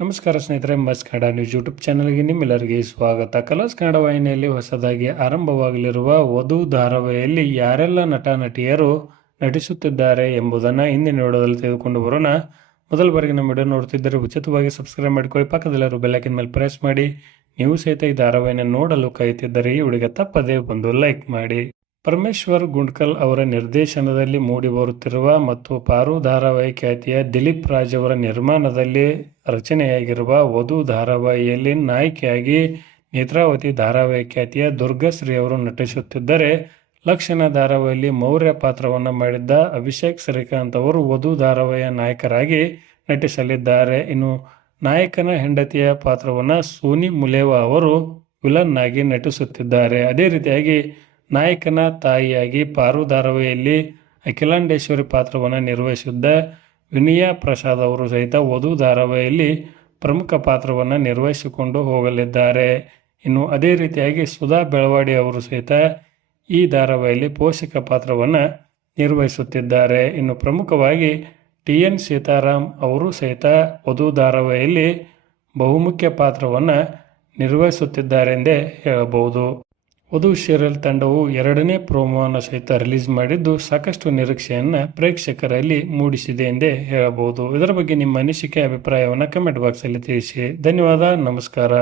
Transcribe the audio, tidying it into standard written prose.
ನಮಸ್ಕಾರ ಸ್ನೇಹಿತರೆ, ಮಸ್ ಕನ್ನಡ ನ್ಯೂಸ್ ಯೂಟ್ಯೂಬ್ ಚಾನಲ್ಗೆ ನಿಮ್ಮೆಲ್ಲರಿಗೆ ಸ್ವಾಗತ. ಕಲರ್ಸ್ ಕನ್ನಡ ವಾಹಿನಿಯಲ್ಲಿ ಹೊಸದಾಗಿ ಆರಂಭವಾಗಲಿರುವ ವಧು ಧಾರಾವಾಹಿಯಲ್ಲಿ ಯಾರೆಲ್ಲ ನಟ ನಟಿಯರು ನಟಿಸುತ್ತಿದ್ದಾರೆ ಎಂಬುದನ್ನು ಇಂದಿನ ವಿಡಿಯೋದಲ್ಲಿ ತೆಗೆದುಕೊಂಡು ಬರೋಣ. ಮೊದಲ ಬಾರಿಗೆ ನಮ್ಮ ವಿಡಿಯೋ ನೋಡ್ತಿದ್ದರೆ ಉಚಿತವಾಗಿ ಸಬ್ಸ್ಕ್ರೈಬ್ ಮಾಡಿಕೊಳ್ಳಿ, ಪಕ್ಕದಲ್ಲಿರೋ ಬೆಲ್ಲೈಕನ್ ಮೇಲೆ ಪ್ರೆಸ್ ಮಾಡಿ. ನೀವು ಸಹಿತ ಈ ಧಾರಾವಾಹಿಯನ್ನು ನೋಡಲು ಕಾಯುತ್ತಿದ್ದರೆ ಈ ವಿಡಿಯೋಗೆ ತಪ್ಪದೇ ಒಂದು ಲೈಕ್ ಮಾಡಿ. ಪರಮೇಶ್ವರ್ ಗುಂಡ್ಕಲ್ ಅವರ ನಿರ್ದೇಶನದಲ್ಲಿ ಮೂಡಿಬರುತ್ತಿರುವ ಮತ್ತು ಪಾರು ಧಾರಾವಾಹಿ ಖ್ಯಾತಿಯ ದಿಲೀಪ್ ರಾಜ್ ಅವರ ನಿರ್ಮಾಣದಲ್ಲಿ ರಚನೆಯಾಗಿರುವ ವಧು ಧಾರಾವಾಹಿಯಲ್ಲಿ ನಾಯಕಿಯಾಗಿ ನೇತ್ರಾವತಿ ಧಾರಾವಾಹಿ ಖ್ಯಾತಿಯ ದುರ್ಗಶ್ರೀ ಅವರು ನಟಿಸುತ್ತಿದ್ದರೆ, ಲಕ್ಷಣ ಧಾರಾವಾಹಿಯಲ್ಲಿ ಮೌರ್ಯ ಪಾತ್ರವನ್ನು ಮಾಡಿದ್ದ ಅಭಿಷೇಕ್ ಶ್ರೀಕಾಂತ್ ಅವರು ವಧು ಧಾರಾವಾಹಿಯ ನಾಯಕರಾಗಿ ನಟಿಸಲಿದ್ದಾರೆ. ಇನ್ನು ನಾಯಕನ ಹೆಂಡತಿಯ ಪಾತ್ರವನ್ನು ಸೋನಿ ಮುಲೇವಾ ಅವರು ವಿಲನ್ ಆಗಿ ನಟಿಸುತ್ತಿದ್ದಾರೆ. ಅದೇ ರೀತಿಯಾಗಿ ನಾಯಕನ ತಾಯಿಯಾಗಿ ಪಾರು ಧಾರಾವಾಹಿಯಲ್ಲಿ ಅಖಿಲಾಂಡೇಶ್ವರಿ ಪಾತ್ರವನ್ನು ನಿರ್ವಹಿಸಿದ್ದ ವಿನಯಾ ಪ್ರಸಾದ್ ಅವರು ಸಹಿತ ವಧು ಧಾರಾವಾಹಿಯಲ್ಲಿ ಪ್ರಮುಖ ಪಾತ್ರವನ್ನು ನಿರ್ವಹಿಸಿಕೊಂಡು ಹೋಗಲಿದ್ದಾರೆ. ಇನ್ನು ಅದೇ ರೀತಿಯಾಗಿ ಸುಧಾ ಬೆಳವಾಡಿ ಅವರು ಸಹಿತ ಈ ಧಾರಾವಾಹಿಯಲ್ಲಿ ಪೋಷಕ ಪಾತ್ರವನ್ನು ನಿರ್ವಹಿಸುತ್ತಿದ್ದಾರೆ. ಇನ್ನು ಪ್ರಮುಖವಾಗಿ TN ಸೀತಾರಾಮ್ ಅವರು ಸಹಿತ ವಧು ಧಾರಾವಾಹಿಯಲ್ಲಿ ಬಹುಮುಖ್ಯ ಪಾತ್ರವನ್ನು ನಿರ್ವಹಿಸುತ್ತಿದ್ದಾರೆಂದೇ ಹೇಳಬಹುದು. ವಧು ಸೀರಿಯಲ್ ತಂಡವು 2ನೇ ಪ್ರೋಮೋವನ್ನು ಸಹಿತ ರಿಲೀಸ್ ಮಾಡಿದ್ದು ಸಾಕಷ್ಟು ನಿರೀಕ್ಷೆಯನ್ನು ಪ್ರೇಕ್ಷಕರಲ್ಲಿ ಮೂಡಿಸಿದೆ ಎಂದೇ ಹೇಳಬಹುದು. ಇದರ ಬಗ್ಗೆ ನಿಮ್ಮ ಅನಿಸಿಕೆ ಅಭಿಪ್ರಾಯವನ್ನು ಕಮೆಂಟ್ ಬಾಕ್ಸಲ್ಲಿ ತಿಳಿಸಿ. ಧನ್ಯವಾದ. ನಮಸ್ಕಾರ.